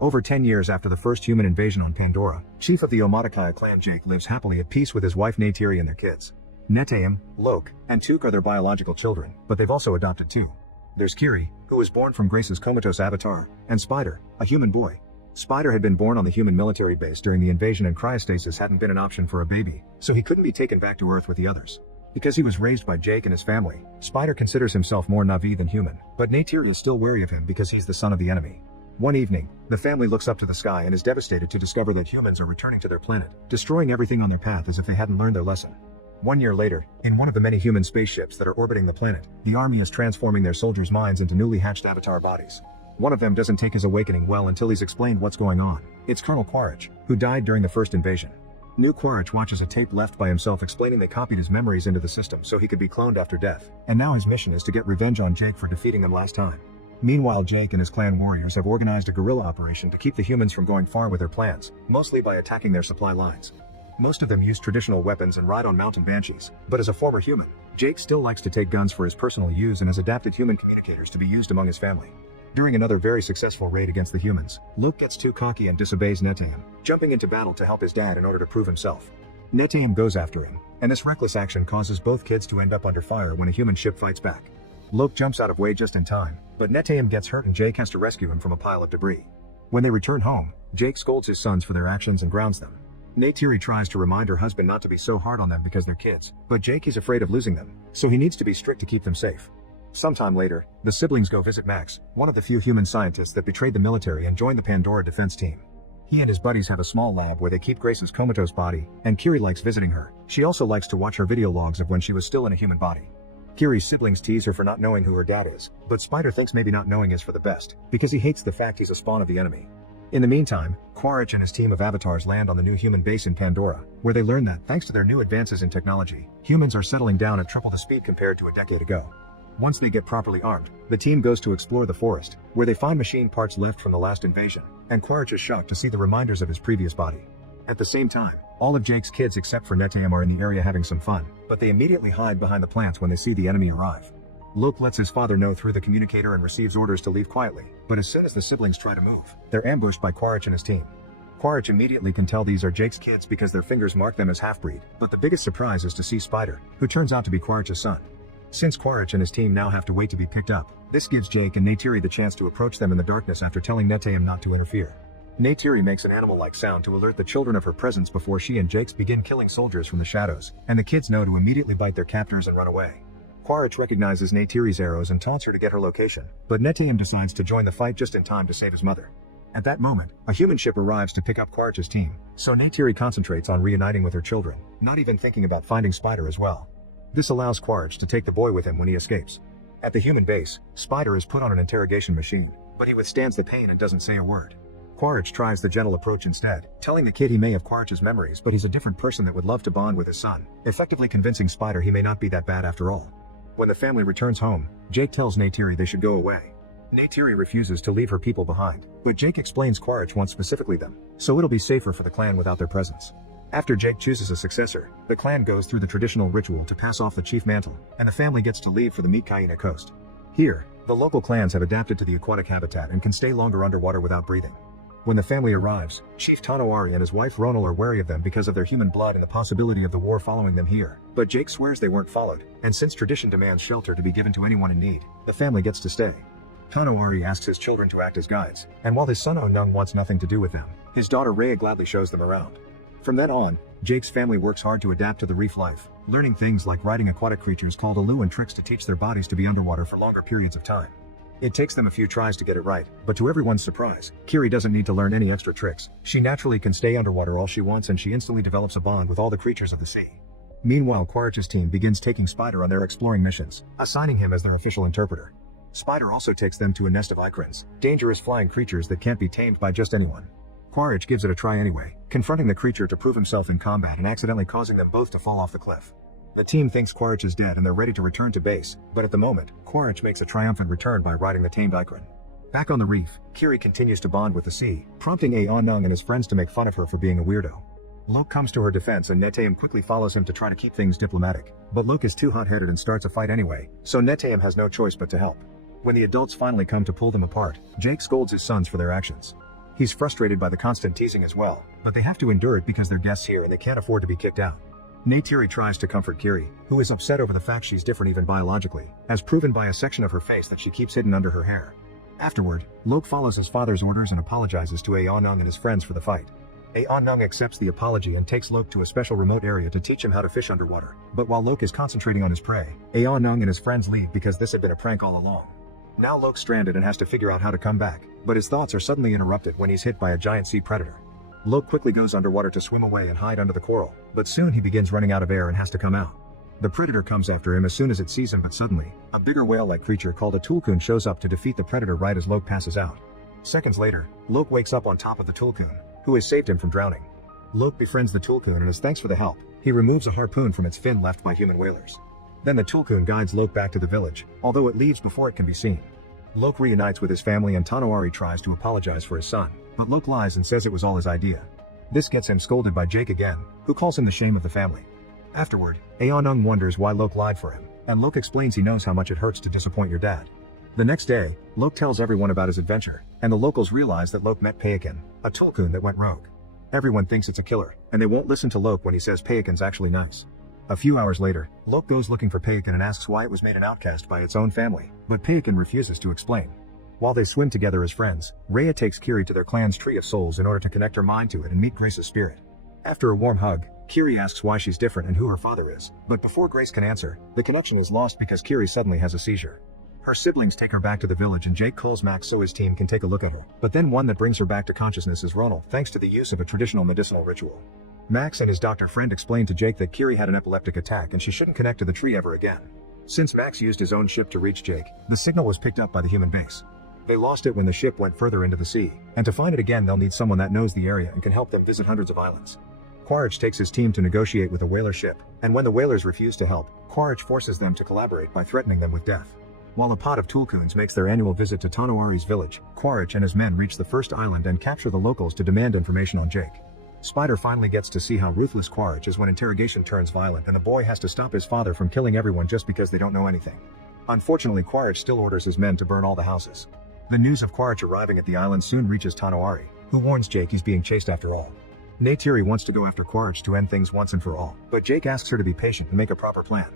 Over 10 years after the first human invasion on Pandora, chief of the Omaticaya clan Jake lives happily at peace with his wife Neytiri and their kids. Netayam, Loke, and Took are their biological children, but they've also adopted two. There's Kiri, who was born from Grace's comatose avatar, and Spider, a human boy. Spider had been born on the human military base during the invasion and cryostasis hadn't been an option for a baby, so he couldn't be taken back to Earth with the others. Because he was raised by Jake and his family, Spider considers himself more Na'vi than human, but Neytiri is still wary of him because he's the son of the enemy. One evening, the family looks up to the sky and is devastated to discover that humans are returning to their planet, destroying everything on their path as if they hadn't learned their lesson. 1 year later, in one of the many human spaceships that are orbiting the planet, the army is transforming their soldiers' minds into newly hatched avatar bodies. One of them doesn't take his awakening well until he's explained what's going on. It's Colonel Quaritch, who died during the first invasion. New Quaritch watches a tape left by himself explaining they copied his memories into the system so he could be cloned after death, and now his mission is to get revenge on Jake for defeating them last time. Meanwhile, Jake and his clan warriors have organized a guerrilla operation to keep the humans from going far with their plans, mostly by attacking their supply lines. Most of them use traditional weapons and ride on mountain banshees, but as a former human, Jake still likes to take guns for his personal use and has adapted human communicators to be used among his family. During another very successful raid against the humans, Luke gets too cocky and disobeys Netayam, jumping into battle to help his dad in order to prove himself. Netayam goes after him, and this reckless action causes both kids to end up under fire when a human ship fights back. Luke jumps out of way just in time, but Netayam gets hurt and Jake has to rescue him from a pile of debris. When they return home, Jake scolds his sons for their actions and grounds them. Neytiri tries to remind her husband not to be so hard on them because they're kids, but Jake is afraid of losing them, so he needs to be strict to keep them safe. Sometime later, the siblings go visit Max, one of the few human scientists that betrayed the military and joined the Pandora defense team. He and his buddies have a small lab where they keep Grace's comatose body, and Kiri likes visiting her. She also likes to watch her video logs of when she was still in a human body. Kiri's siblings tease her for not knowing who her dad is, but Spider thinks maybe not knowing is for the best, because he hates the fact he's a spawn of the enemy. In the meantime, Quaritch and his team of avatars land on the new human base in Pandora, where they learn that, thanks to their new advances in technology, humans are settling down at triple the speed compared to a decade ago. Once they get properly armed, the team goes to explore the forest, where they find machine parts left from the last invasion, and Quaritch is shocked to see the reminders of his previous body. At the same time, all of Jake's kids except for Netayam are in the area having some fun, but they immediately hide behind the plants when they see the enemy arrive. Luke lets his father know through the communicator and receives orders to leave quietly, but as soon as the siblings try to move, they're ambushed by Quaritch and his team. Quaritch immediately can tell these are Jake's kids because their fingers mark them as half-breed, but the biggest surprise is to see Spider, who turns out to be Quaritch's son. Since Quaritch and his team now have to wait to be picked up, this gives Jake and Neytiri the chance to approach them in the darkness after telling Netayam not to interfere. Neytiri makes an animal-like sound to alert the children of her presence before she and Jake begin killing soldiers from the shadows, and the kids know to immediately bite their captors and run away. Quaritch recognizes Neytiri's arrows and taunts her to get her location, but Netayam decides to join the fight just in time to save his mother. At that moment, a human ship arrives to pick up Quaritch's team, so Neytiri concentrates on reuniting with her children, not even thinking about finding Spider as well. This allows Quaritch to take the boy with him when he escapes. At the human base, Spider is put on an interrogation machine, but he withstands the pain and doesn't say a word. Quaritch tries the gentle approach instead, telling the kid he may have Quaritch's memories but he's a different person that would love to bond with his son, effectively convincing Spider he may not be that bad after all. When the family returns home, Jake tells Neytiri they should go away. Neytiri refuses to leave her people behind, but Jake explains Quaritch wants specifically them, so it'll be safer for the clan without their presence. After Jake chooses a successor, the clan goes through the traditional ritual to pass off the chief mantle, and the family gets to leave for the Metkayina coast. Here, the local clans have adapted to the aquatic habitat and can stay longer underwater without breathing. When the family arrives, Chief Tanawari and his wife Ronal are wary of them because of their human blood and the possibility of the war following them here, but Jake swears they weren't followed, and since tradition demands shelter to be given to anyone in need, the family gets to stay. Tanawari asks his children to act as guides, and while his son Onung wants nothing to do with them, his daughter Rhea gladly shows them around. From then on, Jake's family works hard to adapt to the reef life, learning things like riding aquatic creatures called alu and tricks to teach their bodies to be underwater for longer periods of time. It takes them a few tries to get it right, but to everyone's surprise, Kiri doesn't need to learn any extra tricks. She naturally can stay underwater all she wants and she instantly develops a bond with all the creatures of the sea. Meanwhile, Quaritch's team begins taking Spider on their exploring missions, assigning him as their official interpreter. Spider also takes them to a nest of ikrins, dangerous flying creatures that can't be tamed by just anyone. Quaritch gives it a try anyway, confronting the creature to prove himself in combat and accidentally causing them both to fall off the cliff. The team thinks Quaritch is dead and they're ready to return to base, but at the moment, Quaritch makes a triumphant return by riding the tamed ikrin. Back on the reef, Kiri continues to bond with the sea, prompting Onung and his friends to make fun of her for being a weirdo. Luke comes to her defense and Netayam quickly follows him to try to keep things diplomatic, but Luke is too hot-headed and starts a fight anyway, so Netayam has no choice but to help. When the adults finally come to pull them apart, Jake scolds his sons for their actions. He's frustrated by the constant teasing as well, but they have to endure it because they're guests here and they can't afford to be kicked out. Neytiri tries to comfort Kiri, who is upset over the fact she's different even biologically, as proven by a section of her face that she keeps hidden under her hair. Afterward, Lok follows his father's orders and apologizes to Aonung and his friends for the fight. Aonung accepts the apology and takes Lok to a special remote area to teach him how to fish underwater. But while Lok is concentrating on his prey, Aonung and his friends leave because this had been a prank all along. Now Lok's stranded and has to figure out how to come back, but his thoughts are suddenly interrupted when he's hit by a giant sea predator. Lok quickly goes underwater to swim away and hide under the coral, but soon he begins running out of air and has to come out. The predator comes after him as soon as it sees him, but suddenly, a bigger whale-like creature called a tulkun shows up to defeat the predator right as Lok passes out. Seconds later, Lok wakes up on top of the tulkun, who has saved him from drowning. Lok befriends the tulkun and as thanks for the help, he removes a harpoon from its fin left by human whalers. Then the tulkun guides Lok back to the village, although it leaves before it can be seen. Lok reunites with his family and Tanawari tries to apologize for his son, but Lok lies and says it was all his idea. This gets him scolded by Jake again, who calls him the shame of the family. Afterward, Aonung wonders why Lok lied for him, and Lok explains he knows how much it hurts to disappoint your dad. The next day, Lok tells everyone about his adventure, and the locals realize that Lok met Payakan, a tulkun that went rogue. Everyone thinks it's a killer, and they won't listen to Lok when he says Payakan's actually nice. A few hours later, Lok goes looking for Payakan and asks why it was made an outcast by its own family, but Payakan refuses to explain. While they swim together as friends, Rhea takes Kiri to their clan's Tree of Souls in order to connect her mind to it and meet Grace's spirit. After a warm hug, Kiri asks why she's different and who her father is, but before Grace can answer, the connection is lost because Kiri suddenly has a seizure. Her siblings take her back to the village and Jake calls Max so his team can take a look at her, but then one that brings her back to consciousness is Ronald thanks to the use of a traditional medicinal ritual. Max and his doctor friend explain to Jake that Kiri had an epileptic attack and she shouldn't connect to the tree ever again. Since Max used his own ship to reach Jake, the signal was picked up by the human base. They lost it when the ship went further into the sea, and to find it again they'll need someone that knows the area and can help them visit hundreds of islands. Quaritch takes his team to negotiate with a whaler ship, and when the whalers refuse to help, Quaritch forces them to collaborate by threatening them with death. While a pod of tulkuns makes their annual visit to Tanawari's village, Quaritch and his men reach the first island and capture the locals to demand information on Jake. Spider finally gets to see how ruthless Quaritch is when interrogation turns violent and the boy has to stop his father from killing everyone just because they don't know anything. Unfortunately, Quaritch still orders his men to burn all the houses. The news of Quaritch arriving at the island soon reaches Tanawari, who warns Jake he's being chased after all. Neytiri wants to go after Quaritch to end things once and for all, but Jake asks her to be patient and make a proper plan.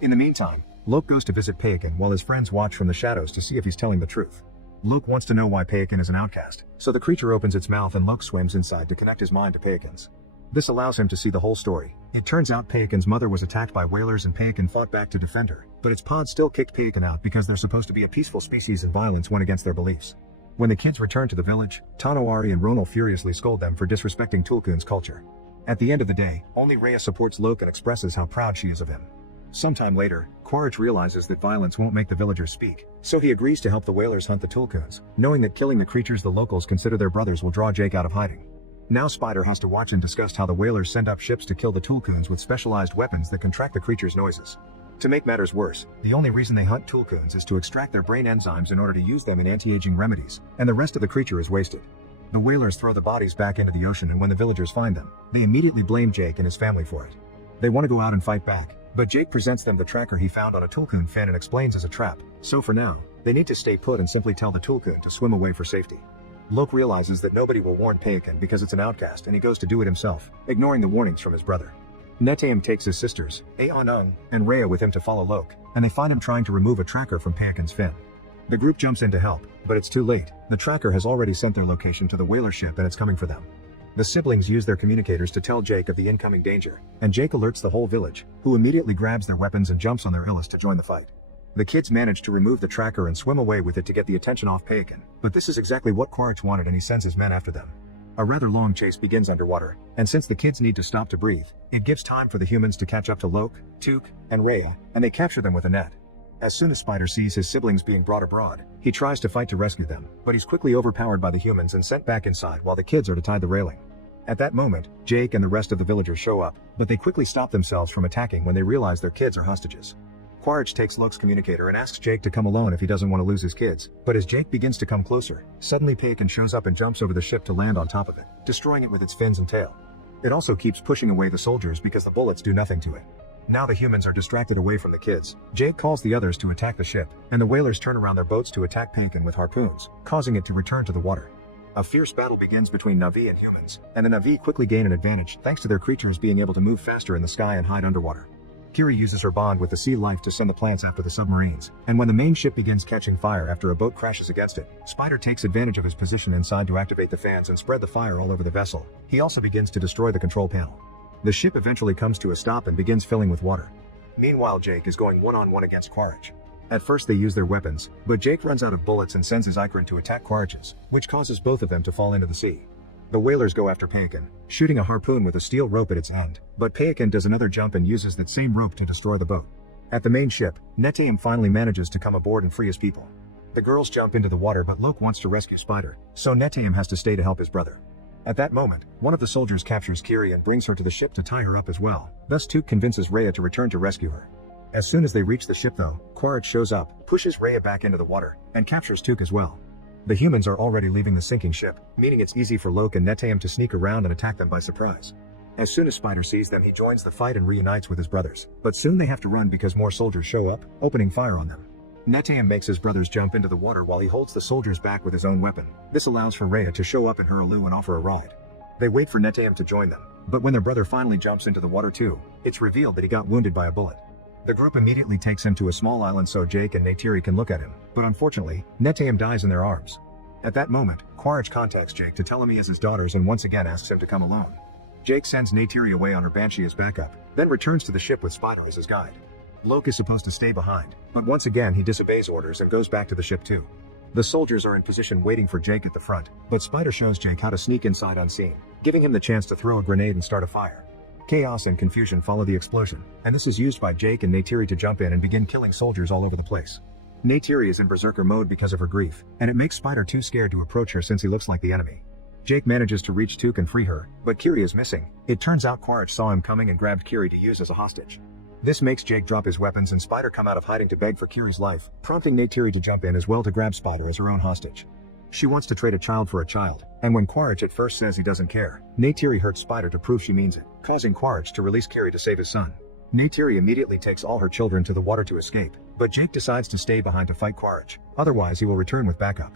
In the meantime, Lok goes to visit Payakan while his friends watch from the shadows to see if he's telling the truth. Lok wants to know why Payakan is an outcast, so the creature opens its mouth and Lok swims inside to connect his mind to Payakan's. This allows him to see the whole story. It turns out Payakan's mother was attacked by whalers and Payakan fought back to defend her, but its pod still kicked Payakan out because they're supposed to be a peaceful species and violence went against their beliefs. When the kids return to the village, Tanawari and Ronal furiously scold them for disrespecting Tulkun's culture. At the end of the day, only Rhea supports Lok and expresses how proud she is of him. Sometime later, Quaritch realizes that violence won't make the villagers speak, so he agrees to help the whalers hunt the Tulkuns, knowing that killing the creatures the locals consider their brothers will draw Jake out of hiding. Now Spider has to watch and discuss how the whalers send up ships to kill the Tulkuns with specialized weapons that can track the creatures' noises. To make matters worse, the only reason they hunt Tulkuns is to extract their brain enzymes in order to use them in anti-aging remedies, and the rest of the creature is wasted. The whalers throw the bodies back into the ocean and when the villagers find them, they immediately blame Jake and his family for it. They want to go out and fight back, but Jake presents them the tracker he found on a Tulkun fin and explains as a trap, so for now, they need to stay put and simply tell the Tulkun to swim away for safety. Lok realizes that nobody will warn Payakan because it's an outcast and he goes to do it himself, ignoring the warnings from his brother. Netaim takes his sisters, Aonung, and Rhea with him to follow Lok, and they find him trying to remove a tracker from Payakan's fin. The group jumps in to help, but it's too late. The tracker has already sent their location to the whaler ship and it's coming for them. The siblings use their communicators to tell Jake of the incoming danger, and Jake alerts the whole village, who immediately grabs their weapons and jumps on their illis to join the fight. The kids manage to remove the tracker and swim away with it to get the attention off Payakan, but this is exactly what Quaritch wanted and he sends his men after them. A rather long chase begins underwater, and since the kids need to stop to breathe, it gives time for the humans to catch up to Lok, Tuk, and Rhea, and they capture them with a net. As soon as Spider sees his siblings being brought abroad, he tries to fight to rescue them, but he's quickly overpowered by the humans and sent back inside while the kids are to tie the railing. At that moment, Jake and the rest of the villagers show up, but they quickly stop themselves from attacking when they realize their kids are hostages. Quaritch takes Lok's communicator and asks Jake to come alone if he doesn't want to lose his kids, but as Jake begins to come closer, suddenly Payakan shows up and jumps over the ship to land on top of it, destroying it with its fins and tail. It also keeps pushing away the soldiers because the bullets do nothing to it. Now the humans are distracted away from the kids. Jake calls the others to attack the ship, and the whalers turn around their boats to attack Payakan with harpoons, causing it to return to the water. A fierce battle begins between Na'vi and humans, and the Na'vi quickly gain an advantage thanks to their creatures being able to move faster in the sky and hide underwater. Kiri uses her bond with the sea life to send the plants after the submarines, and when the main ship begins catching fire after a boat crashes against it, Spider takes advantage of his position inside to activate the fans and spread the fire all over the vessel. He also begins to destroy the control panel. The ship eventually comes to a stop and begins filling with water. Meanwhile, Jake is going one-on-one against Quaritch. At first they use their weapons, but Jake runs out of bullets and sends his Icon to attack Quaritch's, which causes both of them to fall into the sea. The whalers go after Payakan, shooting a harpoon with a steel rope at its end, but Payakan does another jump and uses that same rope to destroy the boat. At the main ship, Netayam finally manages to come aboard and free his people. The girls jump into the water, but Loke wants to rescue Spider, so Netayam has to stay to help his brother. At that moment, one of the soldiers captures Kiri and brings her to the ship to tie her up as well. Thus Tuke convinces Rhea to return to rescue her. As soon as they reach the ship though, Quaritch shows up, pushes Rhea back into the water, and captures Tuke as well. The humans are already leaving the sinking ship, meaning it's easy for Loke and Netayam to sneak around and attack them by surprise. As soon as Spider sees them, he joins the fight and reunites with his brothers, but soon they have to run because more soldiers show up, opening fire on them. Netayam makes his brothers jump into the water while he holds the soldiers back with his own weapon. This allows for Rhea to show up in her Alu and offer a ride. They wait for Netayam to join them, but when their brother finally jumps into the water too, it's revealed that he got wounded by a bullet. The group immediately takes him to a small island so Jake and Neytiri can look at him, but unfortunately, Netayam dies in their arms. At that moment, Quaritch contacts Jake to tell him he has his daughters and once again asks him to come alone. Jake sends Neytiri away on her Banshee as backup, then returns to the ship with Spider as his guide. Loke is supposed to stay behind, but once again he disobeys orders and goes back to the ship too. The soldiers are in position waiting for Jake at the front, but Spider shows Jake how to sneak inside unseen, giving him the chance to throw a grenade and start a fire. Chaos and confusion follow the explosion, and this is used by Jake and Neytiri to jump in and begin killing soldiers all over the place. Neytiri is in berserker mode because of her grief, and it makes Spider too scared to approach her since he looks like the enemy. Jake manages to reach Tuke and free her, but Kiri is missing. It turns out Quaritch saw him coming and grabbed Kiri to use as a hostage. This makes Jake drop his weapons and Spider come out of hiding to beg for Kiri's life, prompting Neytiri to jump in as well to grab Spider as her own hostage. She wants to trade a child for a child, and when Quaritch at first says he doesn't care, Neytiri hurts Spider to prove she means it, causing Quaritch to release Kiri to save his son. Neytiri immediately takes all her children to the water to escape, but Jake decides to stay behind to fight Quaritch, otherwise he will return with backup.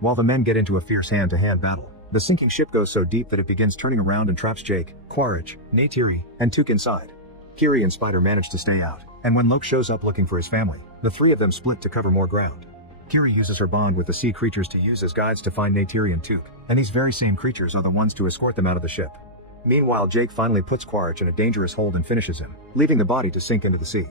While the men get into a fierce hand-to-hand battle, the sinking ship goes so deep that it begins turning around and traps Jake, Quaritch, Neytiri, and Tuke inside. Kiri and Spider manage to stay out, and when Loke shows up looking for his family, the three of them split to cover more ground. Kiri uses her bond with the sea creatures to use as guides to find Neytiri and Tuke, and these very same creatures are the ones to escort them out of the ship. Meanwhile, Jake finally puts Quaritch in a dangerous hold and finishes him, leaving the body to sink into the sea.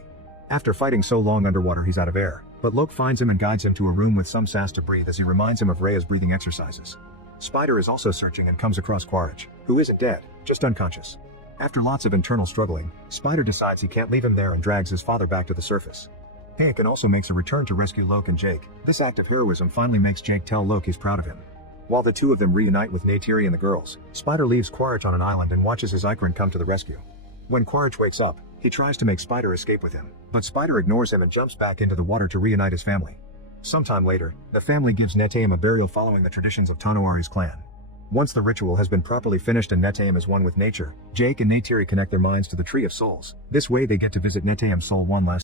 After fighting so long underwater he's out of air, but Loke finds him and guides him to a room with some sass to breathe as he reminds him of Rhea's breathing exercises. Spider is also searching and comes across Quaritch, who isn't dead, just unconscious. After lots of internal struggling, Spider decides he can't leave him there and drags his father back to the surface. Payakan also makes a return to rescue Loke and Jake. This act of heroism finally makes Jake tell Loke he's proud of him. While the two of them reunite with Neytiri and the girls, Spider leaves Quaritch on an island and watches his Icon come to the rescue. When Quaritch wakes up, he tries to make Spider escape with him, but Spider ignores him and jumps back into the water to reunite his family. Sometime later, the family gives Netayam a burial following the traditions of Tanuari's clan. Once the ritual has been properly finished and Netayam is one with nature, Jake and Neytiri connect their minds to the Tree of Souls. This way they get to visit Netayam's soul one last